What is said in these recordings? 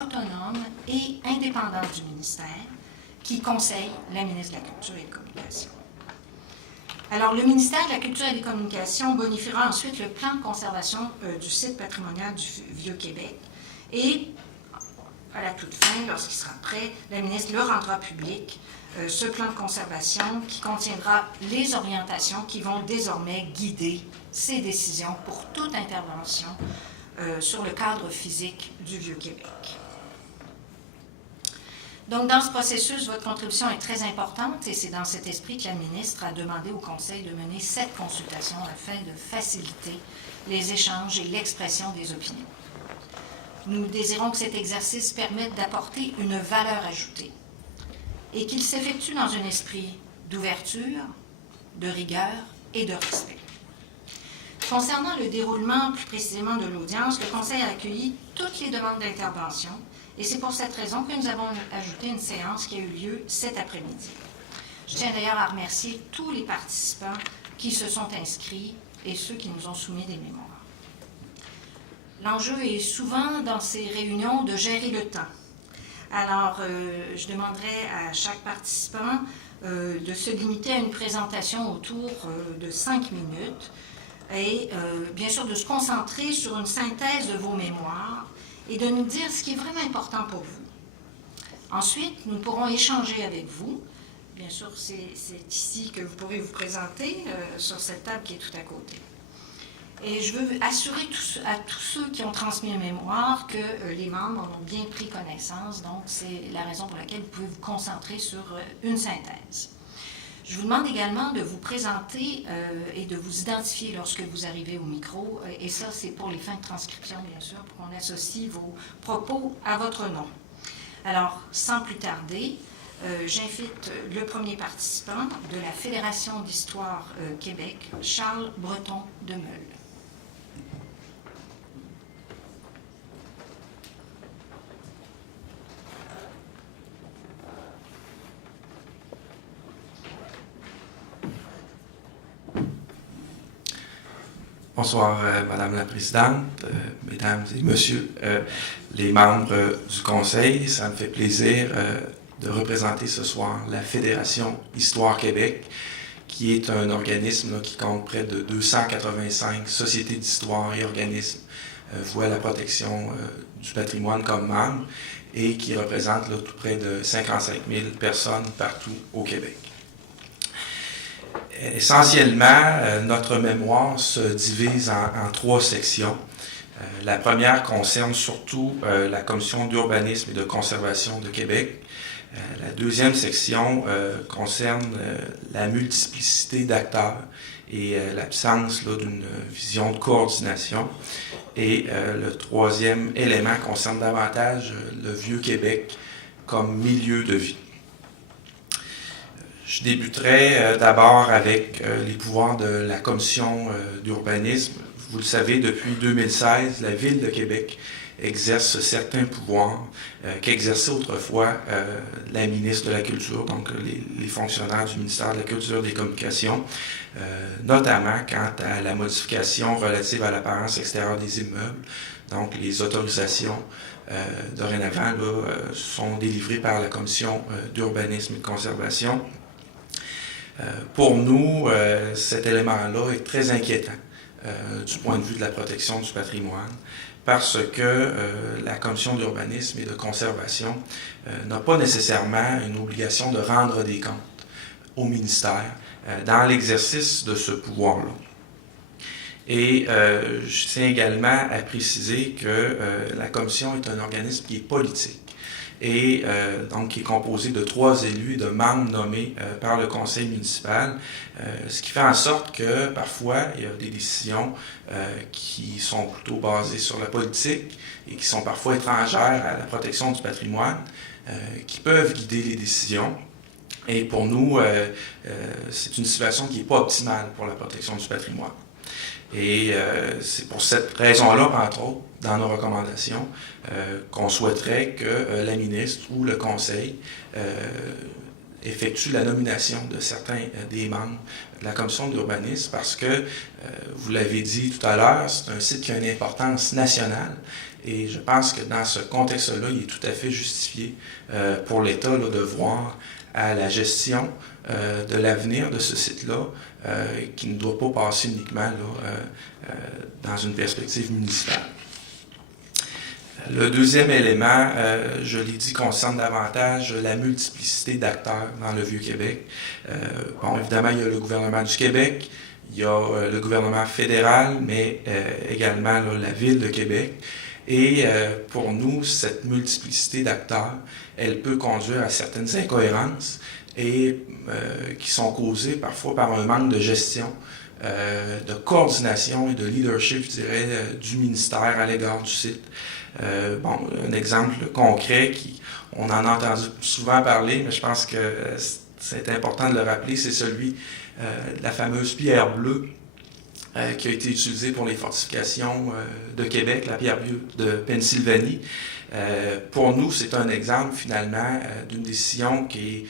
autonome et indépendante du ministère qui conseille la ministre de la Culture et des Communications. Alors, le ministère de la Culture et des Communications bonifiera ensuite le plan de conservation du site patrimonial du Vieux-Québec et, à la toute fin, lorsqu'il sera prêt, la ministre le rendra public, ce plan de conservation qui contiendra les orientations qui vont désormais guider ses décisions pour toute intervention sur le cadre physique du Vieux-Québec. Donc, dans ce processus, votre contribution est très importante et c'est dans cet esprit que la ministre a demandé au Conseil de mener cette consultation afin de faciliter les échanges et l'expression des opinions. Nous désirons que cet exercice permette d'apporter une valeur ajoutée et qu'il s'effectue dans un esprit d'ouverture, de rigueur et de respect. Concernant le déroulement plus précisément de l'audience, le Conseil a accueilli toutes les demandes d'intervention et c'est pour cette raison que nous avons ajouté une séance qui a eu lieu cet après-midi. Je tiens d'ailleurs à remercier tous les participants qui se sont inscrits et ceux qui nous ont soumis des mémoires. L'enjeu est souvent dans ces réunions de gérer le temps. Alors, je demanderai à chaque participant de se limiter à une présentation autour de 5 minutes et bien sûr de se concentrer sur une synthèse de vos mémoires et de nous dire ce qui est vraiment important pour vous. Ensuite, nous pourrons échanger avec vous. Bien sûr, c'est ici que vous pourrez vous présenter sur cette table qui est tout à côté. Et je veux assurer à tous ceux qui ont transmis une mémoire que les membres en ont bien pris connaissance, donc c'est la raison pour laquelle vous pouvez vous concentrer sur une synthèse. Je vous demande également de vous présenter et de vous identifier lorsque vous arrivez au micro, et ça c'est pour les fins de transcription bien sûr, pour qu'on associe vos propos à votre nom. Alors, sans plus tarder, j'invite le premier participant de la Fédération d'Histoire Québec, Charles Breton de Meule. Bonsoir, Madame la Présidente, Mesdames et Messieurs, les membres du Conseil. Ça me fait plaisir de représenter ce soir la Fédération Histoire Québec, qui est un organisme qui compte près de 285 sociétés d'histoire et organismes voués à la protection du patrimoine comme membres et qui représente tout près de 55 000 personnes partout au Québec. Essentiellement, notre mémoire se divise en 3 sections. La première concerne surtout la Commission d'urbanisme et de conservation de Québec. La deuxième section concerne la multiplicité d'acteurs et l'absence d'une vision de coordination. Et le troisième élément concerne davantage le Vieux-Québec comme milieu de vie. Je débuterai d'abord avec les pouvoirs de la Commission d'urbanisme. Vous le savez, depuis 2016, la Ville de Québec exerce certains pouvoirs qu'exerçait autrefois la ministre de la Culture, donc les fonctionnaires du ministère de la Culture et des Communications, notamment quant à la modification relative à l'apparence extérieure des immeubles. Donc, les autorisations dorénavant sont délivrées par la Commission d'urbanisme et de conservation. Pour nous, cet élément-là est très inquiétant du point de vue de la protection du patrimoine parce que la Commission d'urbanisme et de conservation n'a pas nécessairement une obligation de rendre des comptes au ministère dans l'exercice de ce pouvoir-là. Et je tiens également à préciser que la Commission est un organisme qui est politique. Et donc qui est composé de 3 élus et de membres nommés par le conseil municipal, ce qui fait en sorte que parfois il y a des décisions qui sont plutôt basées sur la politique et qui sont parfois étrangères à la protection du patrimoine, qui peuvent guider les décisions. Et pour nous, c'est une situation qui n'est pas optimale pour la protection du patrimoine. Et c'est pour cette raison-là, entre autres, dans nos recommandations, qu'on souhaiterait que la ministre ou le Conseil effectue la nomination de certains des membres de la commission d'urbanisme parce que, vous l'avez dit tout à l'heure, c'est un site qui a une importance nationale et je pense que dans ce contexte-là, il est tout à fait justifié pour l'État là, de voir à la gestion de l'avenir de ce site-là qui ne doit pas passer uniquement là, dans une perspective municipale. Le deuxième élément, je l'ai dit, concerne davantage la multiplicité d'acteurs dans le Vieux-Québec. Bon, évidemment, il y a le gouvernement du Québec, il y a le gouvernement fédéral, mais également là, la Ville de Québec. Et pour nous, cette multiplicité d'acteurs, elle peut conduire à certaines incohérences et qui sont causées parfois par un manque de gestion, de coordination et de leadership, je dirais, du ministère à l'égard du site. Bon, un exemple concret, on en a entendu souvent parler, mais je pense que c'est important de le rappeler, c'est celui de la fameuse pierre bleue qui a été utilisée pour les fortifications de Québec, la pierre bleue de Pennsylvanie. Pour nous, c'est un exemple finalement d'une décision qui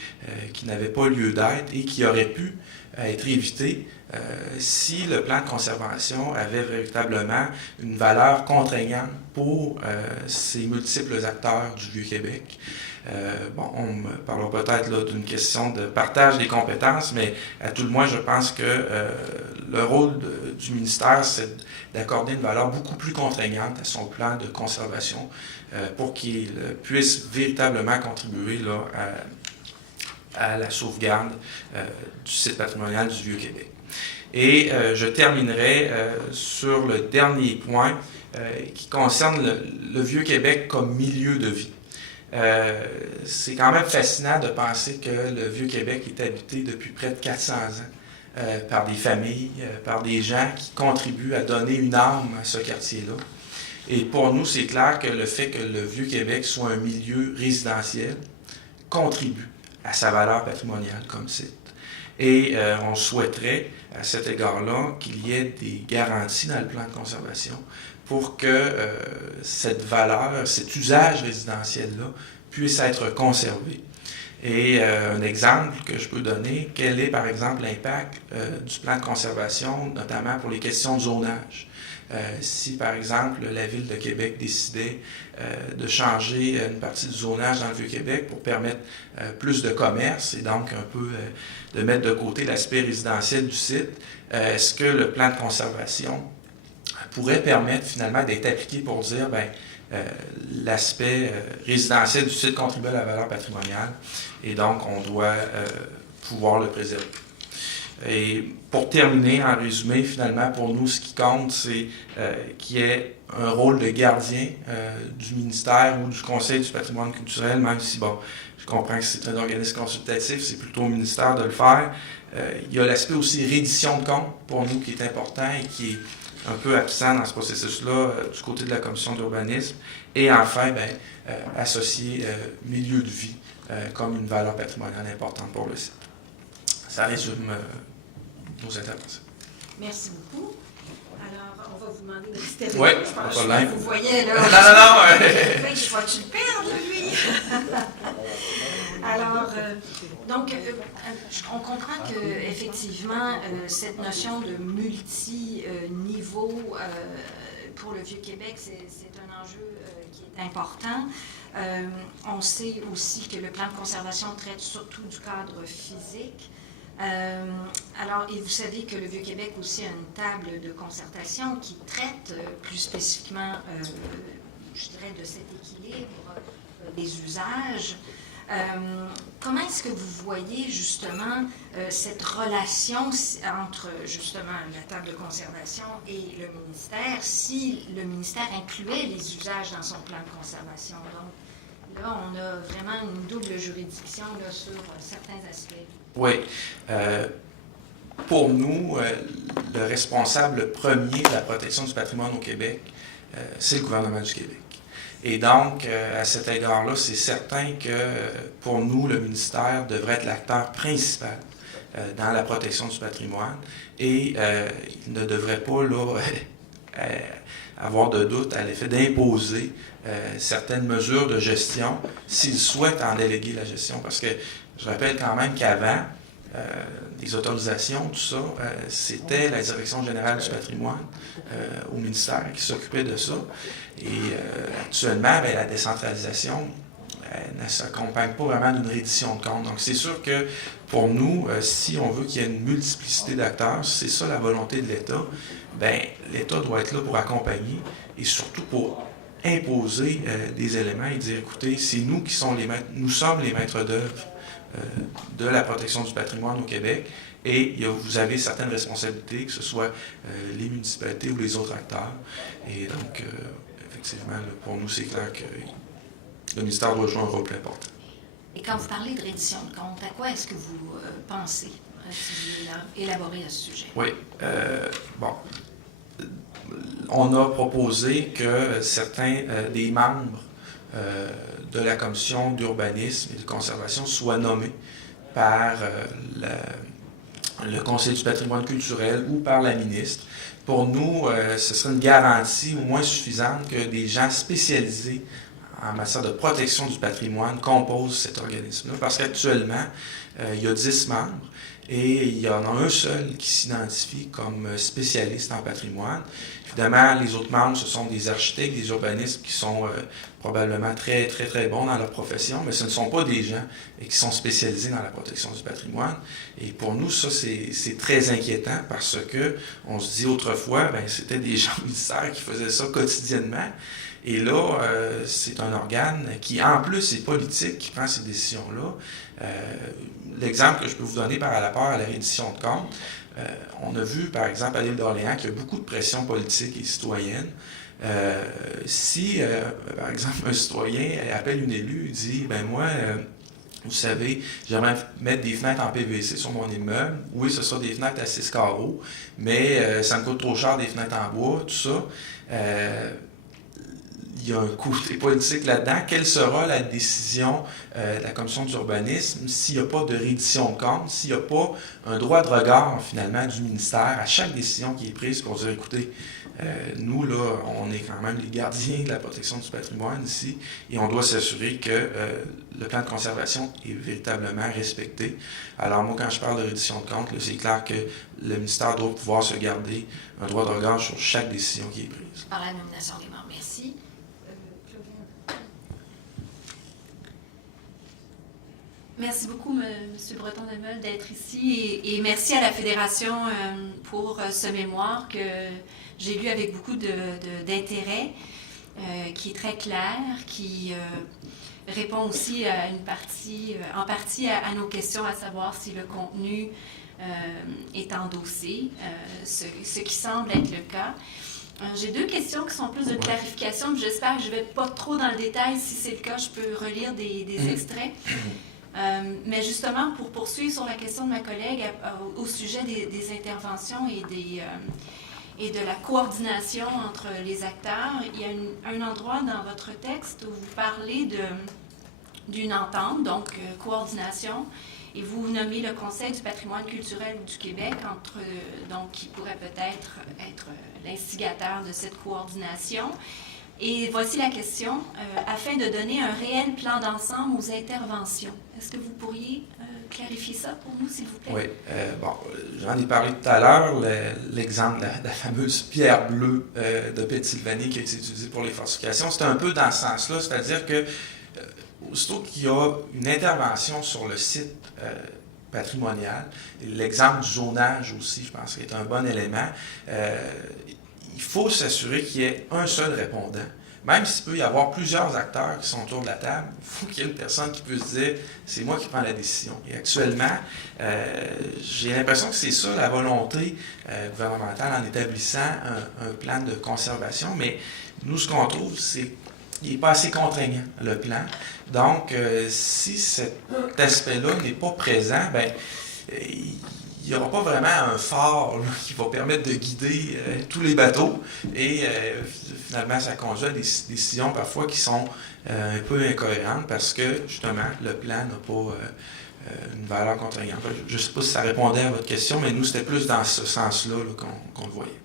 n'avait pas lieu d'être et qui aurait pu être évitée si le plan de conservation avait véritablement une valeur contraignante pour ces multiples acteurs du Vieux-Québec. Bon, on me parlera peut-être d'une question de partage des compétences, mais à tout le moins, je pense que le rôle du ministère, c'est d'accorder une valeur beaucoup plus contraignante à son plan de conservation pour qu'il puisse véritablement contribuer là, à la sauvegarde du site patrimonial du Vieux-Québec. Et je terminerai sur le dernier point qui concerne le Vieux-Québec comme milieu de vie. C'est quand même fascinant de penser que le Vieux-Québec est habité depuis près de 400 ans par des familles, par des gens qui contribuent à donner une âme à ce quartier-là. Et pour nous, c'est clair que le fait que le Vieux-Québec soit un milieu résidentiel contribue à sa valeur patrimoniale comme site. Et on souhaiterait, à cet égard-là, qu'il y ait des garanties dans le plan de conservation pour que cette valeur, cet usage résidentiel-là puisse être conservé. Et un exemple que je peux donner, quel est par exemple l'impact du plan de conservation, notamment pour les questions de zonage? Si par exemple la Ville de Québec décidait de changer une partie du zonage dans le Vieux-Québec pour permettre plus de commerce et donc un peu de mettre de côté l'aspect résidentiel du site, est-ce que le plan de conservation pourrait permettre finalement d'être appliqué pour dire l'aspect résidentiel du site contribue à la valeur patrimoniale et donc on doit pouvoir le préserver. Et pour terminer, en résumé, finalement, pour nous, ce qui compte, c'est qu'il y ait un rôle de gardien du ministère ou du Conseil du patrimoine culturel, même si, bon, je comprends que c'est un organisme consultatif, c'est plutôt au ministère de le faire. Il y a l'aspect aussi reddition de comptes, pour nous, qui est important et qui est un peu absent dans ce processus-là du côté de la commission d'urbanisme. Et enfin, associer milieu de vie comme une valeur patrimoniale importante pour le site. Ça résume nos interventions. Merci beaucoup. Alors, on va vous demander de rester avec nous. Oui, pas de problème. Vous voyez là. Non. Je vois-tu le perdre, lui? Alors, donc, on comprend qu'effectivement, cette notion de multi-niveau pour le Vieux-Québec, c'est un enjeu qui est important. On sait aussi que le plan de conservation traite surtout du cadre physique. Alors, et vous savez que le Vieux-Québec aussi a une table de concertation qui traite plus spécifiquement, je dirais, de cet équilibre des usages. Comment est-ce que vous voyez justement cette relation entre justement la table de conservation et le ministère, si le ministère incluait les usages dans son plan de conservation? Donc là, on a vraiment une double juridiction là, sur certains aspects. Oui. Pour nous, le responsable premier de la protection du patrimoine au Québec, c'est le gouvernement du Québec. Et donc, à cet égard-là, c'est certain que pour nous, le ministère devrait être l'acteur principal dans la protection du patrimoine et il ne devrait pas là, avoir de doute à l'effet d'imposer certaines mesures de gestion s'ils souhaitent en déléguer la gestion. Parce que je rappelle quand même qu'avant, les autorisations, tout ça, c'était la Direction générale du patrimoine au ministère qui s'occupait de ça. Et actuellement, la décentralisation ne s'accompagne pas vraiment d'une reddition de comptes. Donc, c'est sûr que pour nous, si on veut qu'il y ait une multiplicité d'acteurs, c'est ça la volonté de l'État, l'État doit être là pour accompagner et surtout pour imposer des éléments et dire, écoutez, c'est nous qui sommes nous sommes les maîtres d'œuvre de la protection du patrimoine au Québec et vous avez certaines responsabilités, que ce soit les municipalités ou les autres acteurs. Et donc, effectivement, là, pour nous, c'est clair que le ministère doit jouer un rôle plus important. Et quand vous parlez de reddition de comptes, à quoi est-ce que vous pensez si vous élaborez à ce sujet? Oui. On a proposé que certains des membres de la commission d'urbanisme et de conservation soient nommés par le Conseil du patrimoine culturel ou par la ministre. Pour nous, ce serait une garantie au moins suffisante que des gens spécialisés en matière de protection du patrimoine composent cet organisme-là. Parce qu'actuellement, il y a 10 membres et il y en a un seul qui s'identifie comme spécialiste en patrimoine. Évidemment, les autres membres, ce sont des architectes, des urbanistes qui sont probablement très, très, très bons dans leur profession, mais ce ne sont pas des gens qui sont spécialisés dans la protection du patrimoine. Et pour nous, ça, c'est très inquiétant parce que on se dit autrefois, c'était des gens militaires qui faisaient ça quotidiennement. Et là, c'est un organe qui, en plus, est politique, qui prend ces décisions-là. L'exemple que je peux vous donner par rapport à la reddition de comptes, on a vu, par exemple, à l'île d'Orléans, qu'il y a beaucoup de pression politique et citoyenne. Si, par exemple, un citoyen appelle une élue et dit « moi, vous savez, j'aimerais mettre des fenêtres en PVC sur mon immeuble. Oui, ce sera des fenêtres à 6 carreaux, mais ça me coûte trop cher des fenêtres en bois, tout ça. » Il y a un côté politique là-dedans. Quelle sera la décision de la commission d'urbanisme s'il n'y a pas de reddition de compte, s'il n'y a pas un droit de regard, finalement, du ministère à chaque décision qui est prise pour dire, écoutez, nous, là, on est quand même les gardiens de la protection du patrimoine ici et on doit s'assurer que le plan de conservation est véritablement respecté. Alors, moi, quand je parle de reddition de compte, c'est clair que le ministère doit pouvoir se garder un droit de regard sur chaque décision qui est prise. Par la nomination des membres, merci. Merci beaucoup, M. Breton-Demel, d'être ici et merci à la Fédération pour ce mémoire que j'ai lu avec beaucoup d'intérêt, qui est très clair, qui répond aussi en partie à nos questions, à savoir si le contenu est endossé, ce qui semble être le cas. J'ai deux questions qui sont plus de clarification, mais j'espère que je ne vais pas trop dans le détail. Si c'est le cas, je peux relire des extraits. Mais justement, pour poursuivre sur la question de ma collègue au sujet des interventions et de la coordination entre les acteurs, il y a un endroit dans votre texte où vous parlez d'une entente, donc coordination, et vous nommez le Conseil du patrimoine culturel du Québec, donc qui pourrait peut-être être l'instigateur de cette coordination. Et voici la question, afin de donner un réel plan d'ensemble aux interventions. Est-ce que vous pourriez clarifier ça pour nous, s'il vous plaît? Oui. J'en ai parlé tout à l'heure, l'exemple de la fameuse pierre bleue de Pennsylvanie qui a été utilisée pour les fortifications. C'est un peu dans ce sens-là, c'est-à-dire que aussitôt qu'il y a une intervention sur le site patrimonial, l'exemple du zonage aussi, je pense, est un bon élément, il faut s'assurer qu'il y ait un seul répondant. Même s'il peut y avoir plusieurs acteurs qui sont autour de la table, il faut qu'il y ait une personne qui puisse dire « c'est moi qui prends la décision ». Et actuellement, j'ai l'impression que c'est ça la volonté gouvernementale en établissant un plan de conservation, mais nous, ce qu'on trouve, c'est qu'il n'est pas assez contraignant, le plan. Donc, si cet aspect-là n'est pas présent, il n'y aura pas vraiment un phare qui va permettre de guider tous les bateaux et finalement ça conduit à des décisions parfois qui sont un peu incohérentes parce que justement le plan n'a pas une valeur contraignante. Je ne sais pas si ça répondait à votre question, mais nous c'était plus dans ce sens-là qu'on le voyait.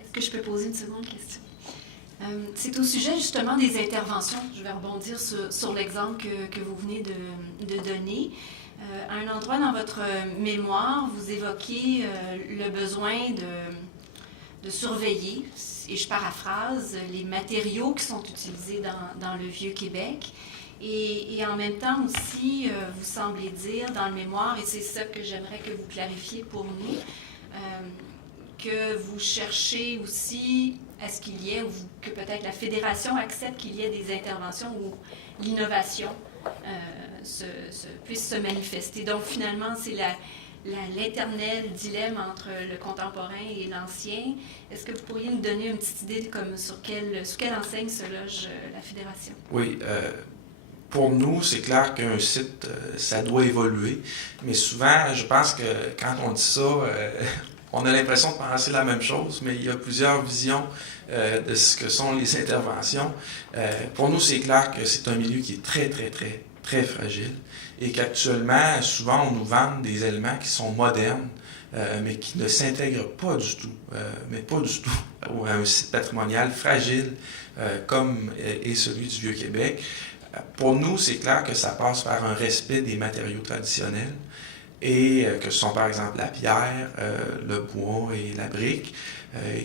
Est-ce que je peux poser une seconde question? C'est au sujet justement des interventions. Je vais rebondir sur l'exemple que vous venez de donner. À un endroit dans votre mémoire, vous évoquez le besoin de surveiller, et je paraphrase, les matériaux qui sont utilisés dans le Vieux-Québec. Et en même temps aussi, vous semblez dire dans le mémoire, et c'est ça que j'aimerais que vous clarifiez pour nous, que vous cherchez aussi à ce qu'il y ait, ou que peut-être la Fédération accepte qu'il y ait des interventions où l'innovation puisse se manifester. Donc finalement, c'est l'éternel dilemme entre le contemporain et l'ancien. Est-ce que vous pourriez nous donner une petite idée comme sur quelle enseigne se loge la Fédération? Oui, pour nous, c'est clair qu'un site, ça doit évoluer, mais souvent, je pense que quand on dit ça, on a l'impression de penser la même chose, mais il y a plusieurs visions de ce que sont les interventions. Pour nous, c'est clair que c'est un milieu qui est très, très, très, très fragile et qu'actuellement, souvent, on nous vend des éléments qui sont modernes, mais qui ne s'intègrent pas du tout, mais pas du tout, à un site patrimonial fragile comme est celui du Vieux-Québec. Pour nous, c'est clair que ça passe par un respect des matériaux traditionnels et que ce sont par exemple la pierre, le bois et la brique.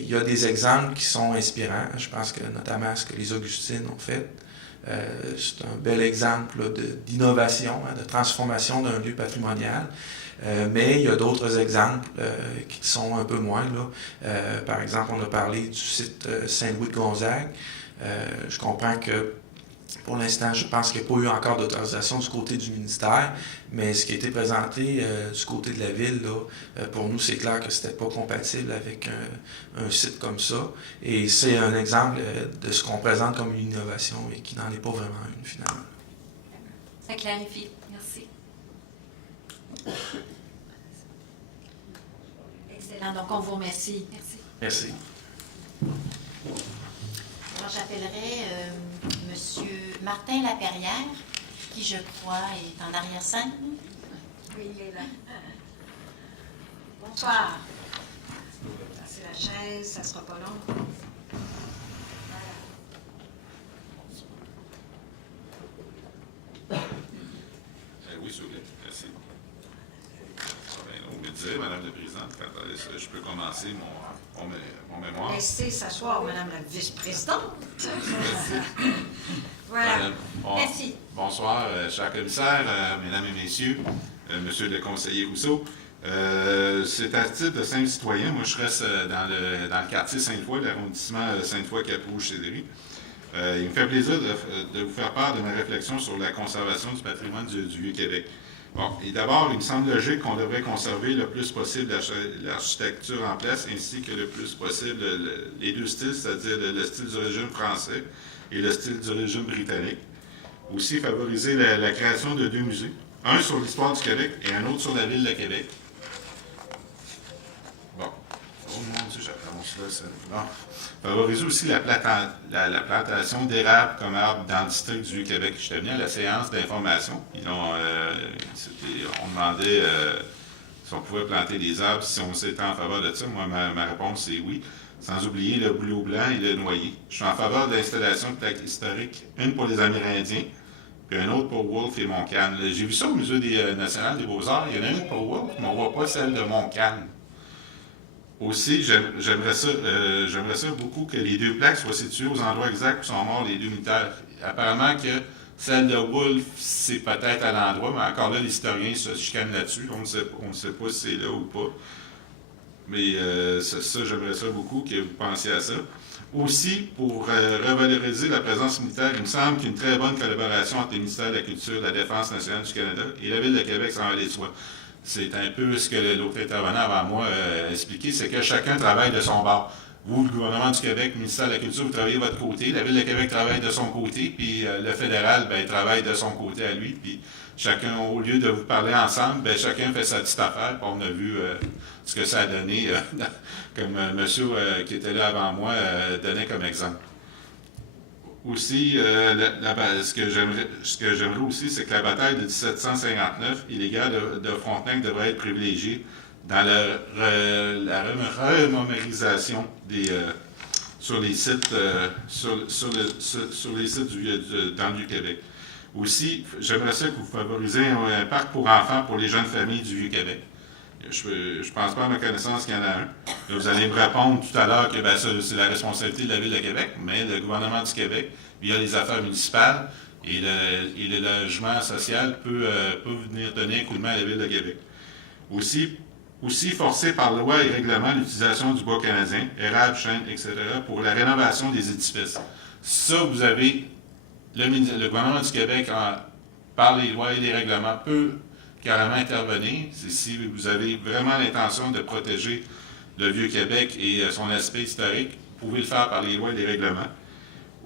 Il y a des exemples qui sont inspirants. Je pense que notamment ce que les Augustines ont fait, c'est un bel exemple d'innovation, de transformation d'un lieu patrimonial. Mais il y a d'autres exemples qui sont un peu moins. Là. Par exemple, on a parlé du site Saint-Louis de Gonzague. Je comprends que pour l'instant, je pense qu'il n'y a pas eu encore d'autorisation du côté du ministère, mais ce qui a été présenté du côté de la ville, là, pour nous, c'est clair que ce n'était pas compatible avec un site comme ça. Et c'est un exemple de ce qu'on présente comme une innovation et qui n'en est pas vraiment une, finalement. Ça clarifie. Merci. Excellent. Donc, on vous remercie. Merci. Merci. Alors, j'appellerai M. Martin Laperrière, qui, je crois, est en arrière-scène. Oui, il est là. Bonsoir. C'est la chaise, ça ne sera pas long. Oui, s'il vous plaît. Merci. On me disait, Madame la Présidente, quand je peux commencer mon mémoire. Laissez s'asseoir, Madame la vice-présidente. Voilà. Merci. Bonsoir, cher commissaire, mesdames et messieurs, monsieur le conseiller Rousseau. C'est à titre de simple citoyen. Moi, je reste dans le quartier Sainte-Foy, l'arrondissement Sainte-Foy-Caprouge-Cédric. Il me fait plaisir de vous faire part de mes réflexions sur la conservation du patrimoine du Vieux-Québec. Bon, et d'abord, il me semble logique qu'on devrait conserver le plus possible l'architecture en place, ainsi que le plus possible les deux styles, c'est-à-dire le style d'origine français et le style d'origine britannique. Aussi, favoriser la création de deux musées, un sur l'histoire du Québec et un autre sur la ville de Québec. Bon. Oh mon Dieu, j'apprends ça. Bon. Favoriser aussi la plantation d'érables comme arbre dans le district du Vieux-Québec. Je suis venu à la séance d'information. On demandait si on pouvait planter des arbres, si on s'était en faveur de ça. Moi, ma réponse, c'est oui. Sans oublier le bouleau blanc et le noyer. Je suis en faveur de l'installation de plaques historiques, une pour les Amérindiens, puis une autre pour Wolfe et Montcalm. J'ai vu ça au Musée national des Beaux-Arts. Il y en a une pour Wolfe, mais on ne voit pas celle de Montcalm. Aussi, j'aimerais ça beaucoup que les deux plaques soient situées aux endroits exacts où sont morts les deux militaires. Apparemment que celle de Wolfe, c'est peut-être à l'endroit, mais encore là, les historiens se chicanent là-dessus. On ne sait pas si c'est là ou pas. Mais ça, j'aimerais ça beaucoup que vous pensiez à ça. Aussi, pour revaloriser la présence militaire, il me semble qu'il y a une très bonne collaboration entre les ministères de la Culture, de la Défense nationale du Canada et la Ville de Québec sans aller de soi. C'est un peu ce que l'autre intervenant avant moi a expliqué, c'est que chacun travaille de son bord. Vous, le gouvernement du Québec, le ministère de la Culture, vous travaillez de votre côté, la Ville de Québec travaille de son côté, puis le fédéral, travaille de son côté à lui, puis chacun, au lieu de vous parler ensemble, chacun fait sa petite affaire, puis on a vu ce que ça a donné, comme monsieur qui était là avant moi donnait comme exemple. Aussi, ce que j'aimerais aussi, c'est que la bataille de 1759 et les guerres de Frontenac devraient être privilégiées dans la remémorisation sur les sites, sur les sites dans le Vieux-Québec. Aussi, j'aimerais ça que vous favorisez un parc pour enfants pour les jeunes familles du Vieux-Québec. Je ne pense pas à ma connaissance qu'il y en a un. Là, vous allez me répondre tout à l'heure que ça, c'est la responsabilité de la Ville de Québec, mais le gouvernement du Québec, via les affaires municipales et le logement social, peut venir donner un coup de main à la Ville de Québec. Aussi forcer par loi et règlement l'utilisation du bois canadien, érable, chêne, etc., pour la rénovation des édifices. Ça, vous avez le gouvernement du Québec, par les lois et les règlements, peut carrément intervenir. Si vous avez vraiment l'intention de protéger le Vieux-Québec et son aspect historique, vous pouvez le faire par les lois et les règlements.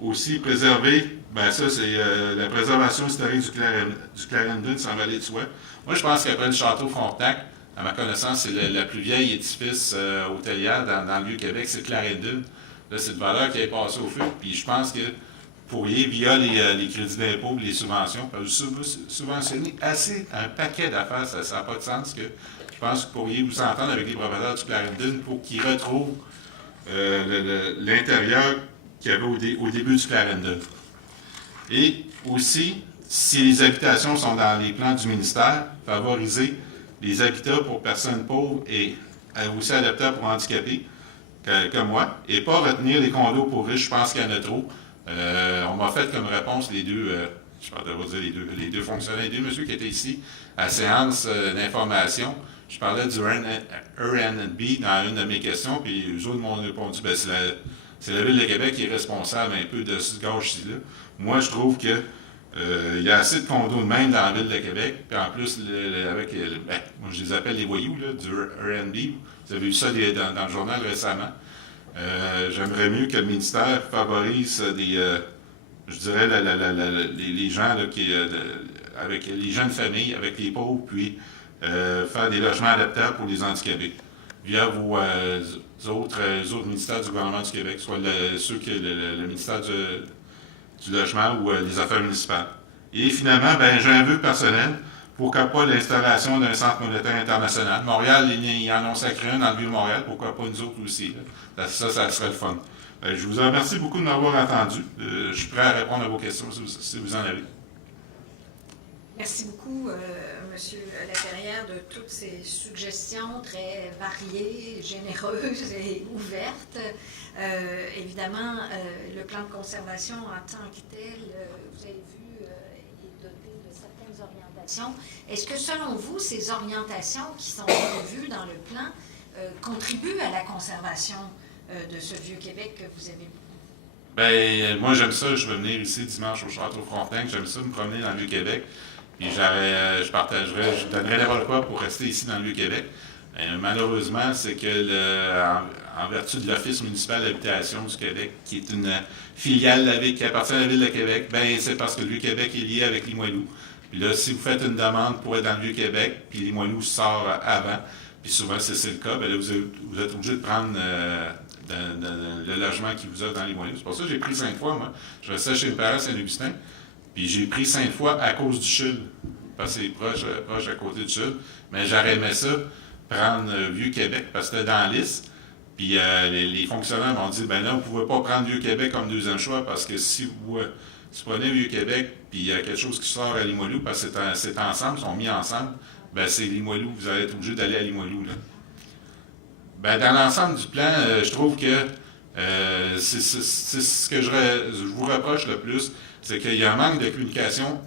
Aussi, préserver, ça, c'est la préservation historique du Clarendon, sans aller de soi. Moi, je pense qu'après le château Frontenac, à ma connaissance, c'est la plus vieille édifice hôtelière dans le Vieux-Québec, c'est Clarendon. Là, c'est une valeur qui est passée au feu. Puis je pense que vous pourriez, via les crédits d'impôt et les subventions, subventionner un paquet d'affaires, ça n'a pas de sens, que je pense que vous pourriez vous entendre avec les propriétaires du Clarendon pour qu'ils retrouvent l'intérieur qu'il y avait au début du Clarendon. Et aussi, si les habitations sont dans les plans du ministère, favoriser les habitats pour personnes pauvres et aussi adaptables pour handicapés, comme moi, et pas retenir les condos pour riches, je pense qu'il y en a trop. On m'a fait comme réponse les deux, je parle de vous dire les deux fonctionnaires, les deux messieurs qui étaient ici à la séance d'information. Je parlais du Airbnb dans une de mes questions, puis eux autres m'ont répondu, c'est la Ville de Québec qui est responsable un peu de ce gâchis-là. Moi, je trouve que il y a assez de condos de même dans la Ville de Québec, puis en plus, moi je les appelle les voyous là, du Airbnb. Vous avez vu ça dans le journal récemment. J'aimerais mieux que le ministère favorise je dirais, les gens là, avec les jeunes familles, avec les pauvres, puis faire des logements adaptables pour les handicapés, via vos autres ministères du gouvernement du Québec, soit ceux que le ministère du logement ou les affaires municipales. Et finalement, j'ai un vœu personnel. Pourquoi pas l'installation d'un centre monétaire international? Montréal, ils en ont sacré un dans le Vieux-Montréal, pourquoi pas nous autres aussi? Là? Ça serait le fun. Je vous remercie beaucoup de m'avoir entendu. Je suis prêt à répondre à vos questions si vous en avez. Merci beaucoup, M. Laperrière, de toutes ces suggestions très variées, généreuses et ouvertes. Évidemment, le plan de conservation en tant que tel, vous avez vu, est doté de certaines orientations. Est-ce que, selon vous, ces orientations qui sont prévues dans le plan contribuent à la conservation de ce Vieux-Québec que vous avez? Moi, j'aime ça. Je vais venir ici dimanche au Château Frontenac. J'aime ça me promener dans le Vieux-Québec. Puis je donnerais n'importe quoi pour rester ici dans le Vieux-Québec. Malheureusement, c'est que en vertu de l'Office municipal d'habitation du Québec, qui est une filiale de la ville, qui appartient à la Ville de Québec, c'est parce que le Vieux-Québec est lié avec Limoilou. Puis là, si vous faites une demande pour être dans le Vieux-Québec, puis Limoilou sort avant, puis souvent c'est le cas, là, vous êtes obligé de prendre le logement qui vous offre dans Limoilou. C'est pour ça que j'ai pris 5 fois, moi. Je restais chez mes parents à Saint-Augustin. Puis j'ai pris 5 fois à cause du CHUL, parce que c'est proche à côté du CHUL. Mais j'aurais aimé ça, prendre Vieux-Québec, parce que c'était dans la liste. Puis les fonctionnaires m'ont dit, là, vous ne pouvez pas prendre Vieux-Québec comme deuxième choix, parce que si vous prenez Vieux-Québec, puis il y a quelque chose qui sort à Limoilou, parce que c'est ensemble, ils sont mis ensemble, c'est Limoilou, vous allez être obligé d'aller à Limoilou. Là. Dans l'ensemble du plan, je trouve que c'est ce que je vous reproche le plus, c'est qu'il y a un manque de communication